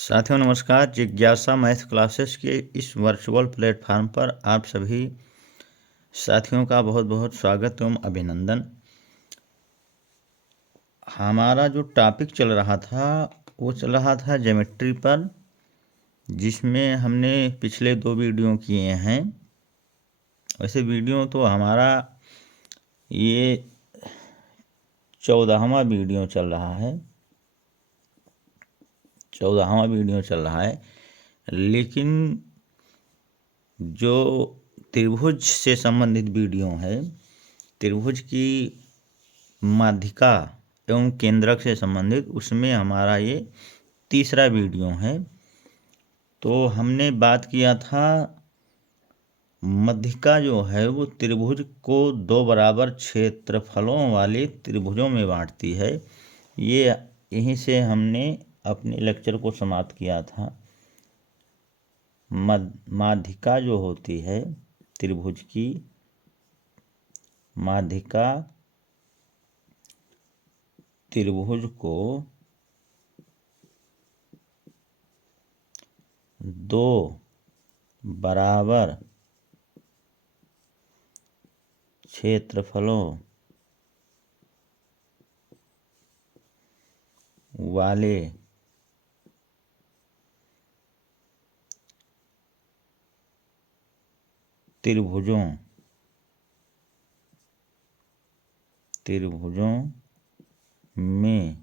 साथियों नमस्कार। जिज्ञासा मैथ क्लासेस के इस वर्चुअल प्लेटफॉर्म पर आप सभी साथियों का बहुत बहुत स्वागत एवं अभिनंदन। हमारा जो टॉपिक चल रहा था वो चल रहा था ज्योमेट्री पर, जिसमें हमने पिछले 2 वीडियो किए हैं। वैसे वीडियो तो हमारा ये 14वां वीडियो चल रहा है, 14वां वीडियो चल रहा है। लेकिन जो त्रिभुज से संबंधित वीडियो है, त्रिभुज की माध्यिका एवं केंद्रक से संबंधित, उसमें हमारा ये तीसरा वीडियो है। तो हमने बात किया था मध्यिका जो है वो त्रिभुज को 2 बराबर क्षेत्रफलों वाले त्रिभुजों में बांटती है। ये यहीं से हमने अपने लेक्चर को समाप्त किया था। माध्यिका जो होती है त्रिभुज की, माध्यिका त्रिभुज को 2 बराबर क्षेत्रफलों वाले त्रिभुजों में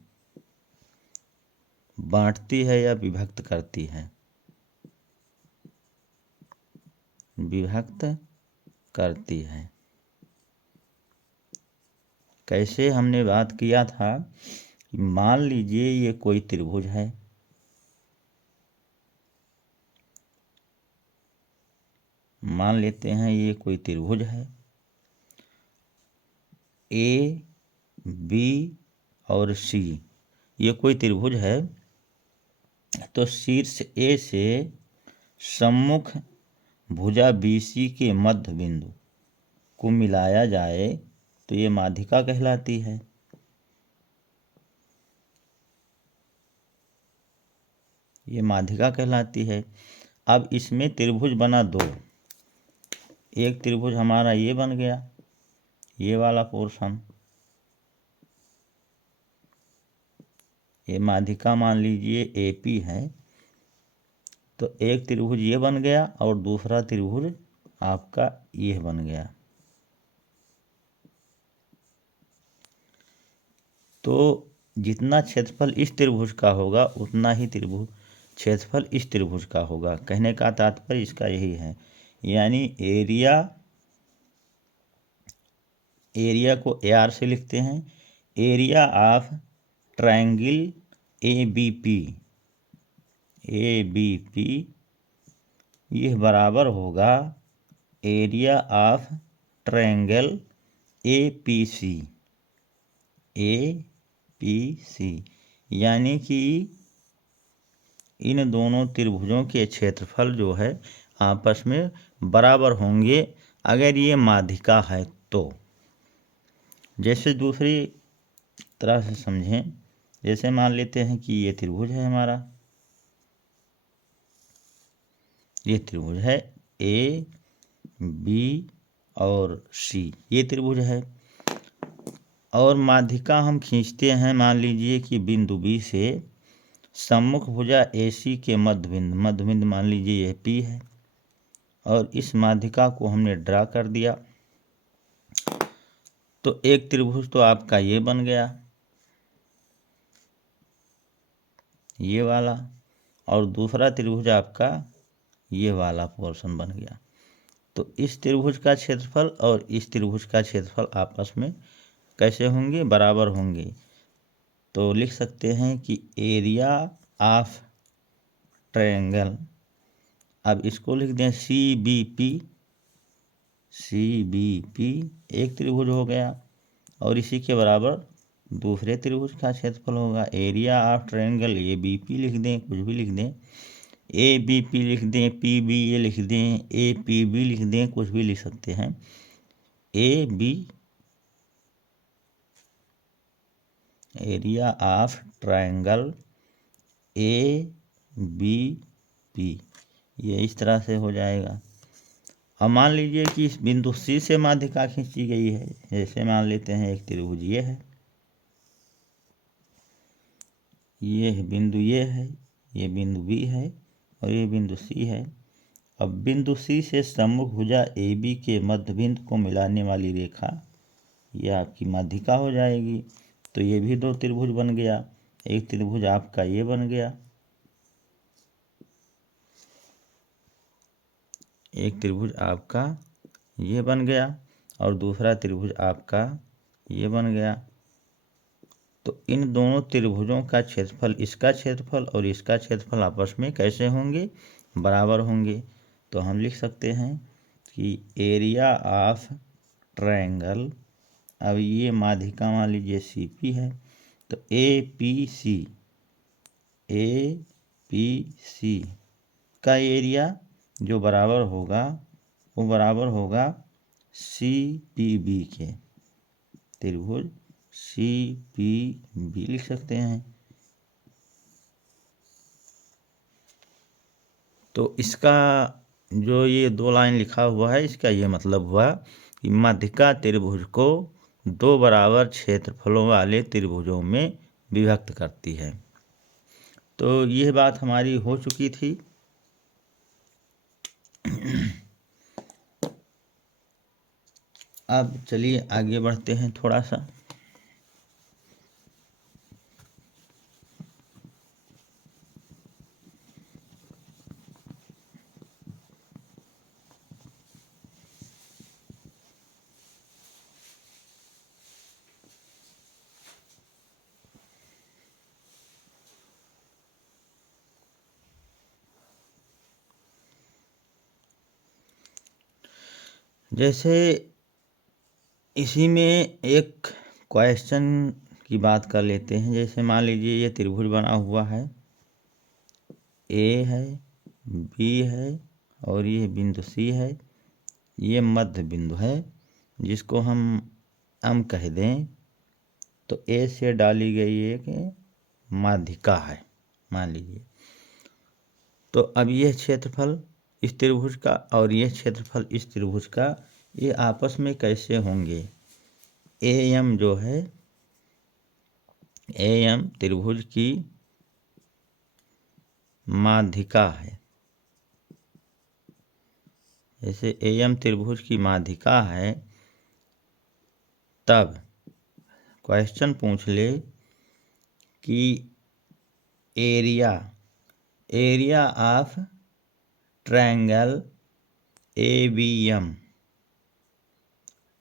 बांटती है या विभक्त करती है, विभक्त करती है। कैसे हमने बात किया था, मान लीजिए ये कोई त्रिभुज है, मान लेते हैं ये कोई त्रिभुज है, ए बी और सी, ये कोई त्रिभुज है। तो शीर्ष ए से सम्मुख भुजा BC के मध्य बिंदु को मिलाया जाए तो ये माध्यिका कहलाती है। ये माध्यिका कहलाती है। अब इसमें त्रिभुज बना 2, एक त्रिभुज हमारा ये बन गया, ये वाला पोर्शन, ये माध्यिका मान लीजिए AP है। तो एक त्रिभुज ये बन गया और दूसरा त्रिभुज आपका ये बन गया। तो जितना क्षेत्रफल इस त्रिभुज का होगा उतना ही त्रिभुज क्षेत्रफल इस त्रिभुज का होगा। कहने का तात्पर्य इसका यही है। यानी एरिया को AR से लिखते हैं। एरिया ऑफ ट्रायंगल ABP यह बराबर होगा एरिया ऑफ ट्रायंगल APC। यानी कि इन दोनों त्रिभुजों के क्षेत्रफल जो है आपस में बराबर होंगे अगर ये माध्यिका है तो। जैसे दूसरी तरह से समझें, जैसे मान लेते हैं कि ये त्रिभुज है हमारा, ये त्रिभुज है AB और C, ये त्रिभुज है। और माध्यिका हम खींचते हैं, मान लीजिए कि बिंदु B से सम्मुख भुजा AC के मध्य बिंदु मान लीजिए यह P है, और इस माध्यिका को हमने ड्रा कर दिया। तो एक त्रिभुज तो आपका ये बन गया, ये वाला, और दूसरा त्रिभुज आपका ये वाला पोर्शन बन गया। तो इस त्रिभुज का क्षेत्रफल और इस त्रिभुज का क्षेत्रफल आपस में कैसे होंगे? बराबर होंगे। तो लिख सकते हैं कि एरिया ऑफ ट्रायंगल, अब इसको लिख दें CBP एक त्रिभुज हो गया, और इसी के बराबर दूसरे त्रिभुज का क्षेत्रफल होगा। एरिया ऑफ ट्रायंगल ABP लिख दें, कुछ भी लिख दें, ABP लिख दें, PBA लिख दें, APB लिख दें, कुछ भी लिख सकते हैं। Area of triangle B P, ये इस तरह से हो जाएगा। अब मान लीजिए कि इस बिंदु सी से माध्यिका खींची गई है। जैसे मान लेते हैं एक त्रिभुज ये है, ये बिंदु ये है, ये बिंदु बी है और ये बिंदु सी है। अब बिंदु सी से सम्मुख भुजा ए बी के मध्य बिंदु को मिलाने वाली रेखा ये आपकी माध्यिका हो जाएगी। तो ये भी दो त्रिभुज बन गया। एक त्रिभुज आपका ये बन गया, एक त्रिभुज आपका ये बन गया और दूसरा त्रिभुज आपका ये बन गया। तो इन दोनों त्रिभुजों का क्षेत्रफल, इसका क्षेत्रफल और इसका क्षेत्रफल आपस में कैसे होंगे? बराबर होंगे। तो हम लिख सकते हैं कि एरिया ऑफ ट्रायंगल, अब ये माध्यिका मान लीजिए सी पी है, तो ए पी सी का एरिया जो बराबर होगा वो बराबर होगा सी पी बी के, त्रिभुज सी पी बी लिख सकते हैं। तो इसका जो ये दो लाइन लिखा हुआ है, इसका ये मतलब हुआ कि माध्यिका त्रिभुज को दो बराबर क्षेत्रफलों वाले त्रिभुजों में विभक्त करती है। तो यह बात हमारी हो चुकी थी। अब चलिए आगे बढ़ते हैं थोड़ा सा। जैसे इसी में एक क्वेश्चन की बात कर लेते हैं। जैसे मान लीजिए ये त्रिभुज बना हुआ है, ए है, बी है और ये बिंदु सी है। ये मध्य बिंदु है जिसको हम एम कह दें। तो ए से डाली गई एक माध्यिका है मान लीजिए। तो अब यह क्षेत्रफल इस त्रिभुज का और यह क्षेत्रफल इस त्रिभुज का, ये आपस में कैसे होंगे? ए एम जो है, ए एम त्रिभुज की माध्यिका है। जैसे ए एम त्रिभुज की माध्यिका है, तब क्वेश्चन पूछ ले कि area of triangle A B M,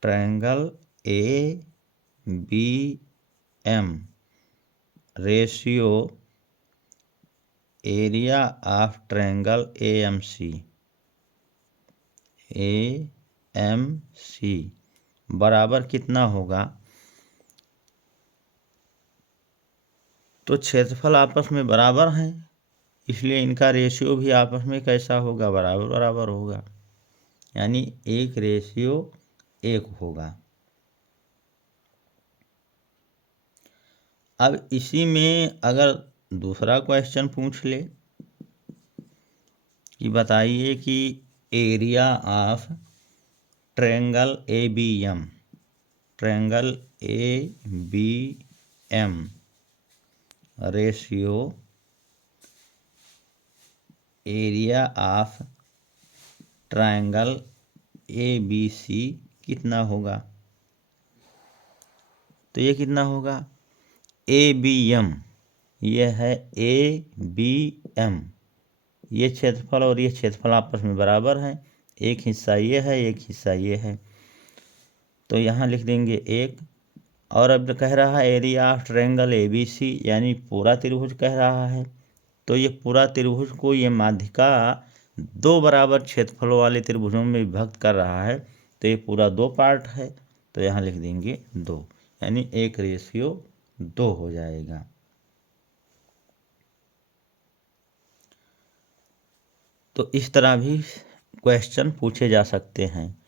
triangle A B M ratio area of triangle A M C बराबर कितना होगा? तो क्षेत्रफल आपस में बराबर हैं, इसलिए इनका रेशियो भी आपस में कैसा होगा? बराबर बराबर होगा, यानी 1:1 होगा। अब इसी में अगर दूसरा क्वेश्चन पूछ ले कि बताइए कि area of triangle A B M, triangle A B M ratio area of triangle A B C कितना होगा? तो ये कितना होगा? ए बी एम, ये है ए बी एम, ये क्षेत्रफल और ये क्षेत्रफल आपस में बराबर हैं। एक हिस्सा ये है, एक हिस्सा ये है। तो यहाँ लिख देंगे 1। और अब कह रहा है area of triangle A B C, यानी पूरा त्रिभुज कह रहा है। तो ये पूरा त्रिभुज को ये माध्यिका दो बराबर क्षेत्रफलों वाले त्रिभुजों में विभक्त कर रहा है। तो ये पूरा 2 पार्ट है, तो यहाँ लिख देंगे 2, यानी 1:2 हो जाएगा। तो इस तरह भी क्वेश्चन पूछे जा सकते हैं।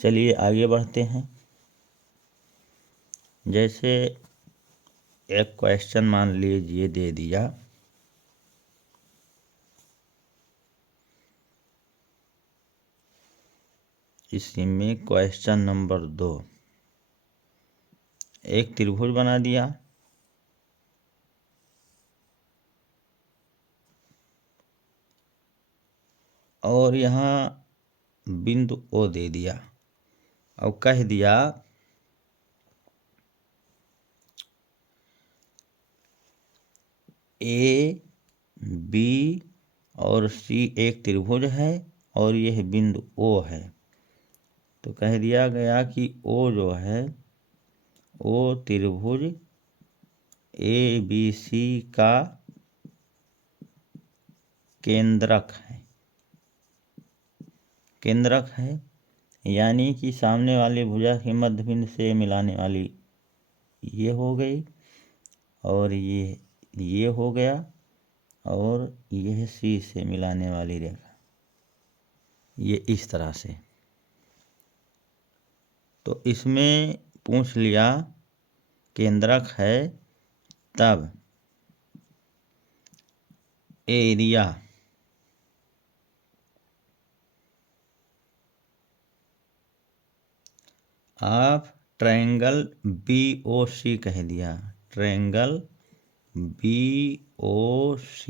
चलिए आगे बढ़ते हैं। जैसे एक क्वेश्चन मान लीजिए दे दिया इसी में क्वेश्चन नंबर 2, एक त्रिभुज बना दिया और यहाँ बिंदु ओ दे दिया और कह दिया ए बी और सी एक त्रिभुज है और यह बिंदु ओ है। तो कह दिया गया कि ओ जो है ओ त्रिभुज ए बी सी का केंद्रक है, यानी कि सामने वाली भुजा के मध्य बिंदु से मिलाने वाली ये हो गई और ये हो गया और यह सी से मिलाने वाली रेखा ये इस तरह से। तो इसमें पूछ लिया केंद्रक है, तब एरिया ऑफ ट्रायंगल BOC कह दिया। Triangle BOC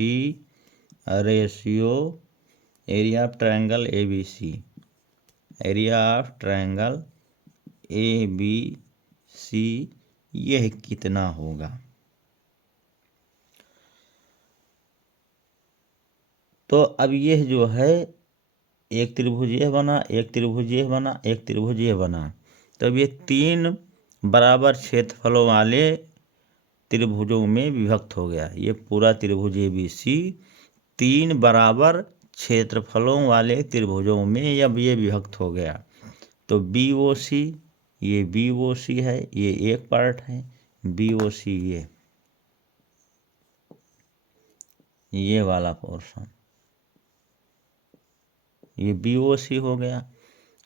ratio area of triangle ABC, area of triangle ABC यह कितना होगा। तो अब यह जो है एक त्रिभुज यह बना, एक त्रिभुज यह बना, एक त्रिभुज यह बना। तब ये 3 बराबर क्षेत्रफलों वाले त्रिभुजों में विभक्त हो गया। ये पूरा त्रिभुज ABC 3 बराबर क्षेत्रफलों वाले त्रिभुजों में अब ये विभक्त हो गया। तो BOC ये BOC है, ये एक पार्ट है BOC, ये वाला पोर्शन ये BOC हो गया।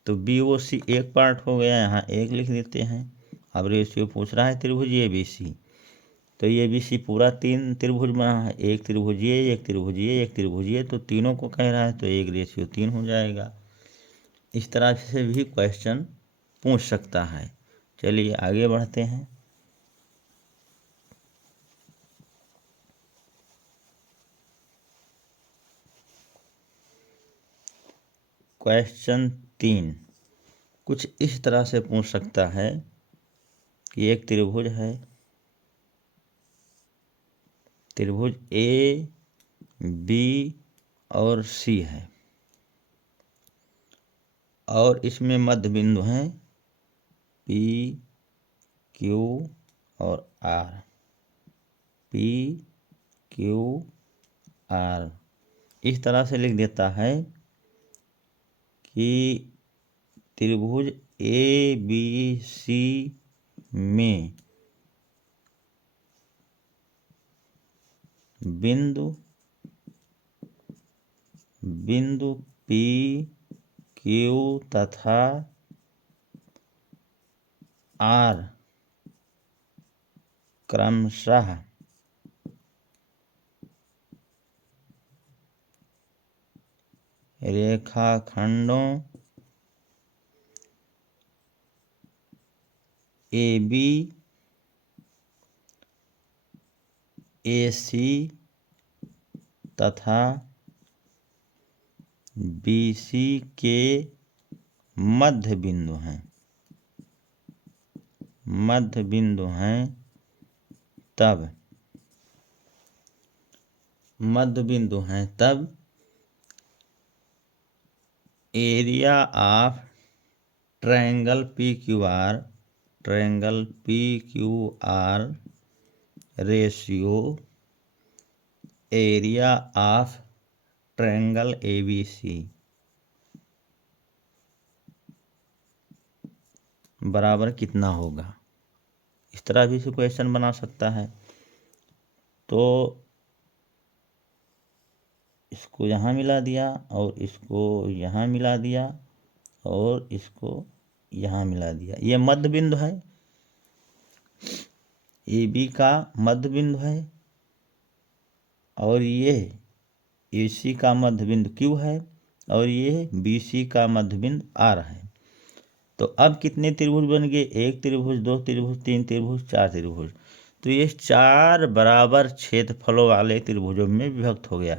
तो BOC एक पार्ट हो गया, यहाँ एक लिख देते हैं। अब रेशियो पूछ रहा है त्रिभुज ABC, तो ये ABC पूरा 3 त्रिभुज बना है, एक त्रिभुज ये, एक त्रिभुज ये, एक त्रिभुज ये, तो तीनों को कह रहा है तो 1:3 हो जाएगा। इस तरह से भी क्वेश्चन पूछ सकता है। चलिए आगे बढ़ते हैं। क्वेश्चन 3 कुछ इस तरह से पूछ सकता है कि एक त्रिभुज है, त्रिभुज A B और C है और इसमें मध्य बिंदु हैं P Q और R, P Q R। इस तरह से लिख देता है कि त्रिभुज ABC में बिंदु P Q तथा R क्रमशः रेखाखंडों AB AC तथा BC के मध्य बिंदु हैं, तब area of triangle PQR ratio area of triangle ABC बराबर कितना होगा। इस तरह भी से क्वेश्चन बना सकता है। तो इसको यहाँ मिला दिया और इसको यहाँ मिला दिया और इसको यहाँ मिला दिया। ये मध्य बिंदु है, AB का मध्य बिंदु है और ये AC का मध्य बिंदु Q है और ये BC का मध्य बिंदु R है। तो अब कितने त्रिभुज बन गए? एक त्रिभुज, दो त्रिभुज, तीन त्रिभुज, चार त्रिभुज। तो ये चार बराबर क्षेत्रफलों वाले त्रिभुजों में विभक्त हो गया।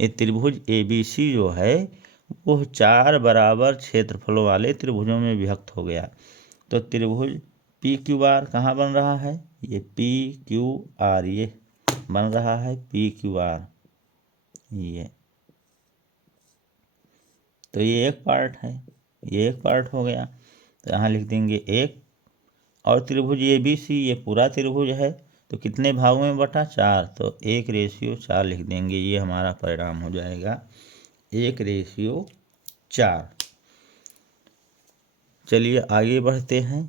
ये त्रिभुज ABC जो है वो चार बराबर क्षेत्रफलों वाले त्रिभुजों में विभक्त हो गया। तो त्रिभुज PQR कहाँ बन रहा है? ये PQR ये बन रहा है PQR ये। तो ये एक पार्ट है, ये एक पार्ट हो गया। तो यहाँ लिख देंगे एक। और त्रिभुज ABC ये पूरा त्रिभुज है, तो कितने भागों में बटा? चार। तो 1:4 लिख देंगे। ये हमारा परिणाम हो जाएगा 1:4। चलिए आगे बढ़ते हैं।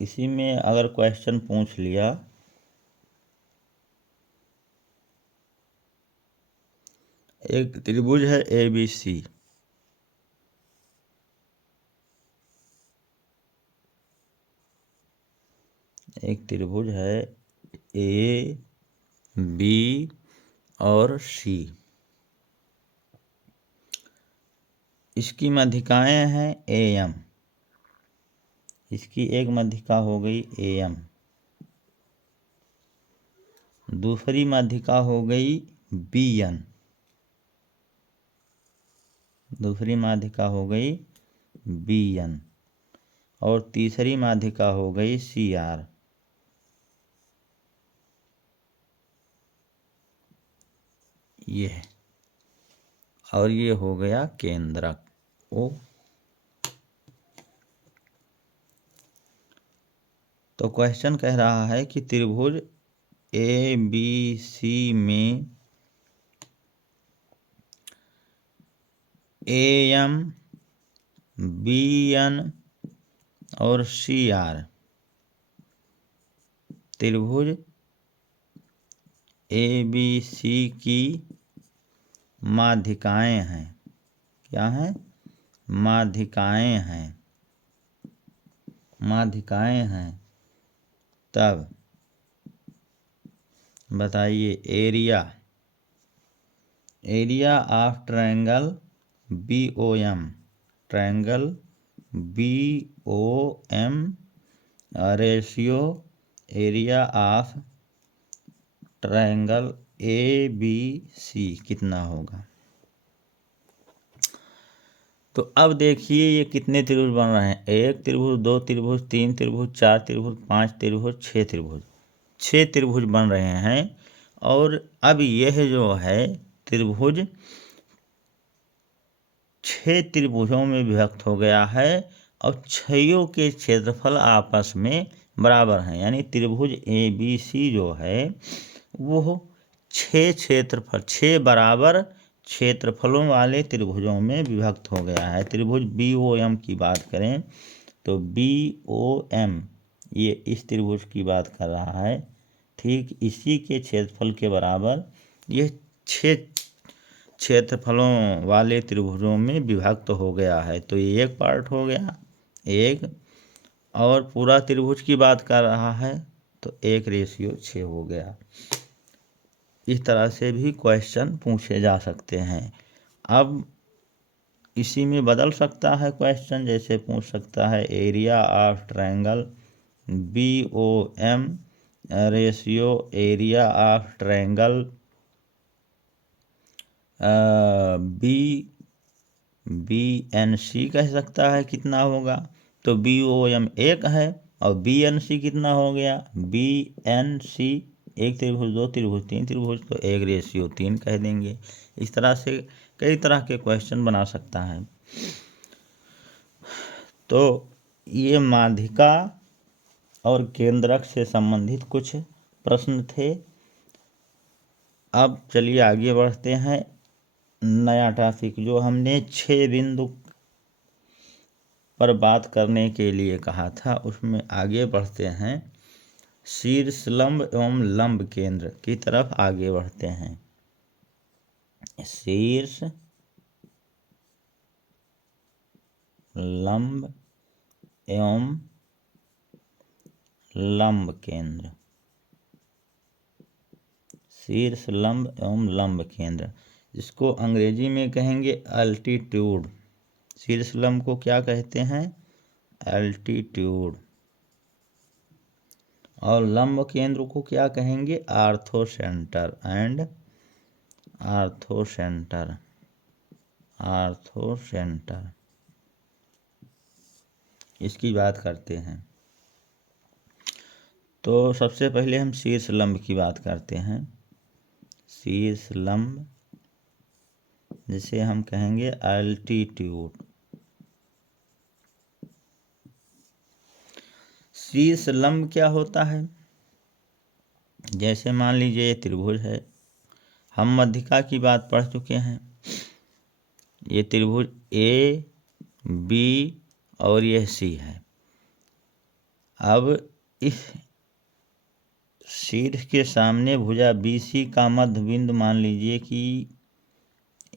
इसी में अगर क्वेश्चन पूछ लिया, एक त्रिभुज है ABC, एक त्रिभुज है AB और C। इसकी मध्यिकाएं हैं AM। इसकी एक मध्यिका हो गई AM, दूसरी माध्यिका हो गई BN, दूसरी माध्यिका हो गई BN, और तीसरी माध्यिका हो गई CR। ये है, और ये हो गया केंद्रक O। तो क्वेश्चन कह रहा है कि त्रिभुज ABC में AM, BN और CR त्रिभुज ABC की माध्यिकाएं हैं। क्या हैं? माध्यिकाएं हैं, माध्यिकाएं हैं। तब बताइए area, area of triangle BOM, triangle BOM ratio area of triangle ABC कितना होगा? तो अब देखिए ये कितने त्रिभुज बन रहे हैं? एक त्रिभुज, दो त्रिभुज, तीन त्रिभुज, चार त्रिभुज, पांच त्रिभुज, छह त्रिभुज। छह त्रिभुज बन रहे हैं। और अब यह जो है त्रिभुज छह त्रिभुजों में विभक्त हो गया है, और छयों के क्षेत्रफल आपस में बराबर हैं। यानी त्रिभुज ABC जो है वो छह बराबर क्षेत्रफलों वाले त्रिभुजों में विभक्त हो गया है। त्रिभुज BOM की बात करें तो BOM ये इस त्रिभुज की बात कर रहा है, ठीक इसी के क्षेत्रफल के बराबर ये छह क्षेत्रफलों वाले त्रिभुजों में विभक्त हो गया है। तो ये एक पार्ट हो गया एक। और पूरा त्रिभुज की बात कर रहा है तो 1:6 हो गया। इस तरह से भी क्वेश्चन पूछे जा सकते हैं। अब इसी में बदल सकता है क्वेश्चन, जैसे पूछ सकता है area of triangle BOM ratio area of triangle BNC कह सकता है कितना होगा। तो BOM एक है और BNC कितना हो गया? BNC एक त्रिभुज, दो त्रिभुज, तीन त्रिभुज, तो 1:3 कह देंगे। इस तरह से कई तरह के क्वेश्चन बना सकता है। तो ये माध्यिका और केंद्रक से संबंधित कुछ प्रश्न थे। अब चलिए आगे बढ़ते हैं। नया टॉपिक जो हमने 6 बिंदु पर बात करने के लिए कहा था, उसमें आगे बढ़ते हैं। शीर्ष लंब एवं लंब केंद्र की तरफ आगे बढ़ते हैं। शीर्ष लंब एवं लंब केंद्र। शीर्ष लंब एवं लंब केंद्र, जिसको अंग्रेजी में कहेंगे अल्टीट्यूड। शीर्ष लंब को क्या कहते हैं? अल्टीट्यूड। और लंब केंद्र को क्या कहेंगे? आर्थोसेंटर एंड आर्थोसेंटर। आर्थोसेंटर इसकी बात करते हैं। तो सबसे पहले हम शीर्ष लंब की बात करते हैं। शीर्ष लंब जिसे हम कहेंगे अल्टीट्यूड। शीर्ष लंब क्या होता है? जैसे मान लीजिए ये त्रिभुज है, हम मध्यिका की बात पढ़ चुके हैं। ये त्रिभुज ए बी और यह सी है। अब इस शीर्ष के सामने भुजा BC का मध्य बिंदु मान लीजिए कि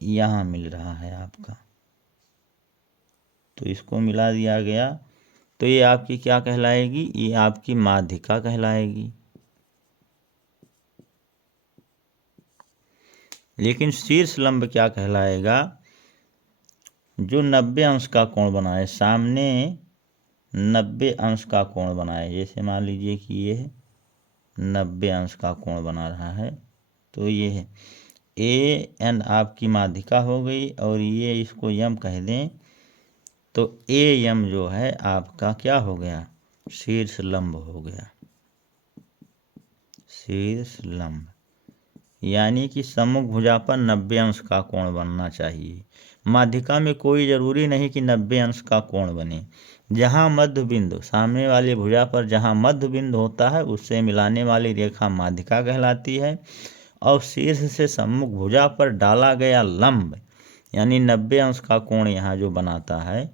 यहाँ मिल रहा है आपका, तो इसको मिला दिया गया, तो ये आपकी क्या कहलाएगी? ये आपकी माध्यिका कहलाएगी। लेकिन शीर्ष लंब क्या कहलाएगा? जो 90 अंश का कोण बनाए, सामने 90 अंश का कोण बनाए। जैसे मान लीजिए कि ये 90 अंश का कोण बना रहा है, तो ये है AN आपकी माध्यिका हो गई, और ये इसको यम कह दें, तो AM जो है आपका क्या हो गया? शीर्ष लंब हो गया। शीर्ष लंब यानी कि सम्मुख भुजा पर 90 अंश का कोण बनना चाहिए। माध्यिका में कोई ज़रूरी नहीं कि 90 अंश का कोण बने। जहाँ मध्य बिंदु, सामने वाली भुजा पर जहाँ मध्य बिंदु होता है, उससे मिलाने वाली रेखा माध्यिका कहलाती है। और शीर्ष से सम्मुख भुजा पर डाला गया लंब यानी 90 अंश का कोण यहाँ जो बनाता है,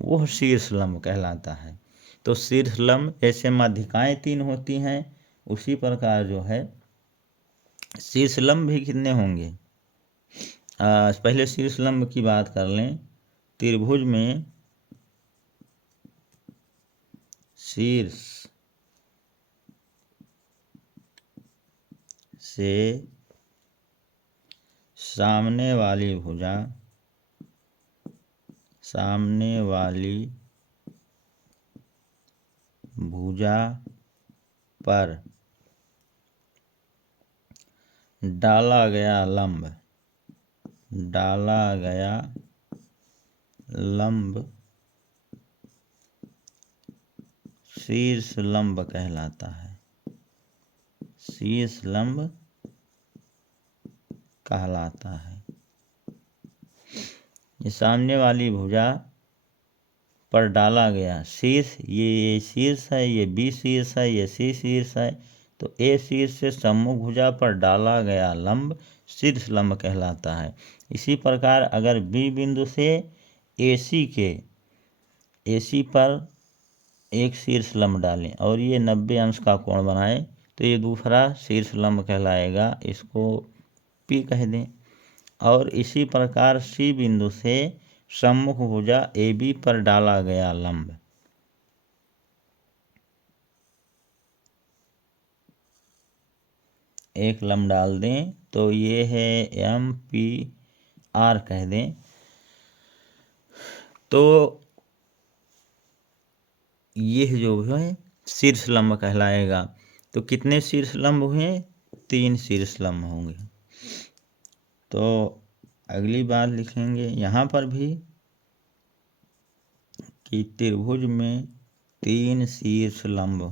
वो शीर्ष लंब कहलाता है। तो शीर्ष लंब जैसे माध्यिकाएँ 3 होती हैं, उसी प्रकार जो है शीर्ष लंब भी कितने होंगे? पहले शीर्ष लंब की बात कर लें। त्रिभुज में शीर्ष से सामने वाली भुजा पर डाला गया लंब शीर्ष लंब कहलाता है। शीर्ष लंब कहलाता है। ये सामने वाली भुजा पर डाला गया शीर्ष, ये शीर्ष है, ये B शीर्ष है, ये C शीर्ष है, तो A शीर्ष से सम्मुख भुजा पर डाला गया लंब शीर्ष लंब कहलाता है। इसी प्रकार अगर B बिंदु से AC पर एक शीर्ष लंब डालें और ये 90 अंश का कोण बनाए, तो ये दूसरा शीर्ष लंब कहलाएगा, इसको P कह दें। और इसी प्रकार C बिंदु से सम्मुख भुजा AB पर डाला गया लंब एक लंब डाल दें, तो ये है MPR कह दें। तो ये जो है शीर्ष लंब कहलाएगा। तो कितने शीर्ष लंब हुए? 3 शीर्ष लंब होंगे। तो अगली बात लिखेंगे यहाँ पर भी कि त्रिभुज में 3 शीर्ष लंब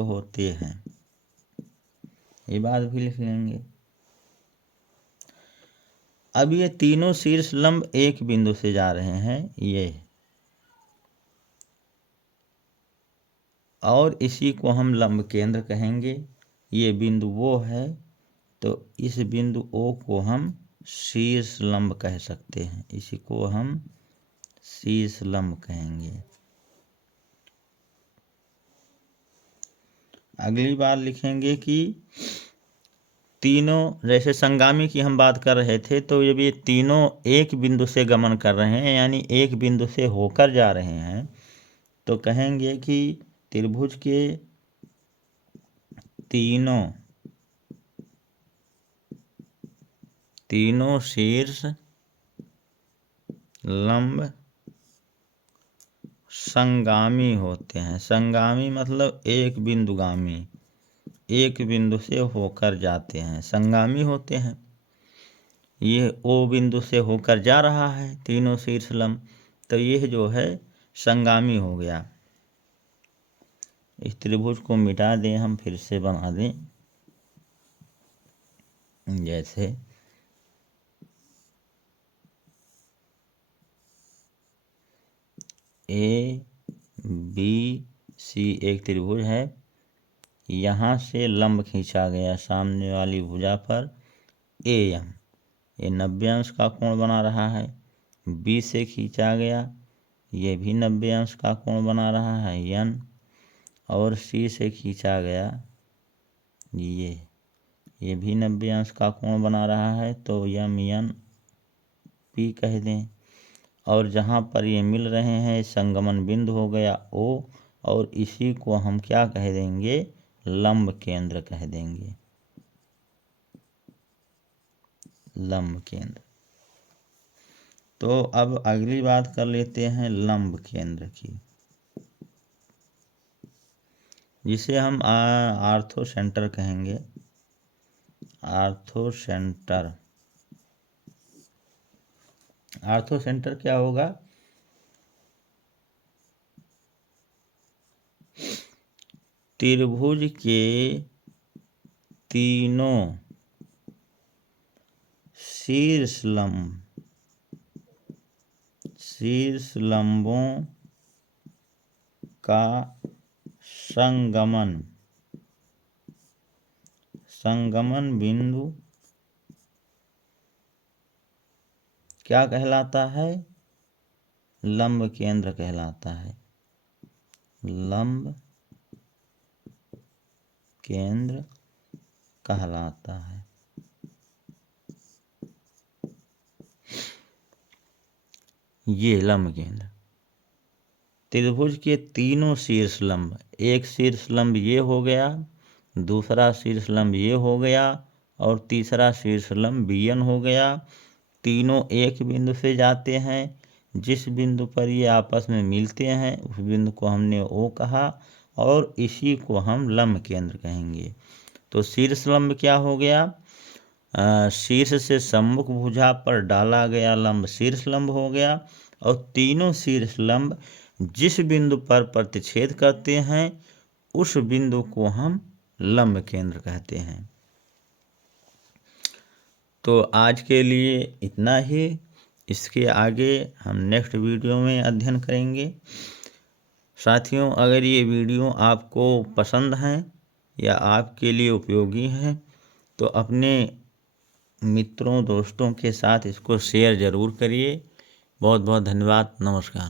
होते हैं। ये बात भी लिख लेंगे। अब ये तीनों शीर्ष लंब एक बिंदु से जा रहे हैं, ये, और इसी को हम लंब केंद्र कहेंगे। ये बिंदु वो है, तो इस बिंदु O को हम शीर्ष लंब कह सकते हैं। इसी को हम शीर्ष लंब कहेंगे। अगली बात लिखेंगे कि तीनों, जैसे संगामी की हम बात कर रहे थे, तो जब ये तीनों एक बिंदु से गमन कर रहे हैं यानी एक बिंदु से होकर जा रहे हैं, तो कहेंगे कि त्रिभुज के तीनों शीर्ष लंब संगामी होते हैं। संगामी मतलब एक बिंदुगामी, एक बिंदु से होकर जाते हैं, संगामी होते हैं। ये ओ बिंदु से होकर जा रहा है तीनों शीर्ष लंब, तो यह जो है संगामी हो गया। इस त्रिभुज को मिटा दें, हम फिर से बना दें। जैसे ए बी सी एक त्रिभुज है, यहाँ से लंब खींचा गया सामने वाली भुजा पर AM, ये 90 अंश का कोण बना रहा है। बी से खींचा गया, ये भी 90 अंश का कोण बना रहा है N, और सी से खींचा गया ये भी 90 अंश का कोण बना रहा है, तो MNP कह दें। और जहाँ पर ये मिल रहे हैं संगमन बिंदु हो गया O, और इसी को हम क्या कह देंगे, लंब केंद्र कह देंगे, लंब केंद्र। तो अब अगली बात कर लेते हैं लंब केंद्र की, जिसे हम आर्थो सेंटर कहेंगे। आर्थो सेंटर, आर्थो सेंटर क्या होगा, त्रिभुज के तीनों शीर्ष लंबों का संगमन बिंदु क्या कहलाता है, लंब केंद्र कहलाता है, लंब केंद्र कहलाता है। ये लंब केंद्र, त्रिभुज के तीनों शीर्ष लंब, एक शीर्ष लंब ये हो गया, दूसरा शीर्ष लंब ये हो गया, और तीसरा शीर्ष लंब BN हो गया। तीनों एक बिंदु से जाते हैं, जिस बिंदु पर ये आपस में मिलते हैं उस बिंदु को हमने O कहा, और इसी को हम लंब केंद्र कहेंगे। तो शीर्ष लंब क्या हो गया, शीर्ष से सम्मुख भुजा पर डाला गया लंब शीर्ष लंब हो गया, और तीनों शीर्ष लंब जिस बिंदु पर प्रतिच्छेद करते हैं उस बिंदु को हम लंब केंद्र कहते हैं। तो आज के लिए इतना ही, इसके आगे हम नेक्स्ट वीडियो में अध्ययन करेंगे। साथियों, अगर ये वीडियो आपको पसंद है या आपके लिए उपयोगी है तो अपने मित्रों दोस्तों के साथ इसको शेयर ज़रूर करिए। बहुत बहुत धन्यवाद, नमस्कार।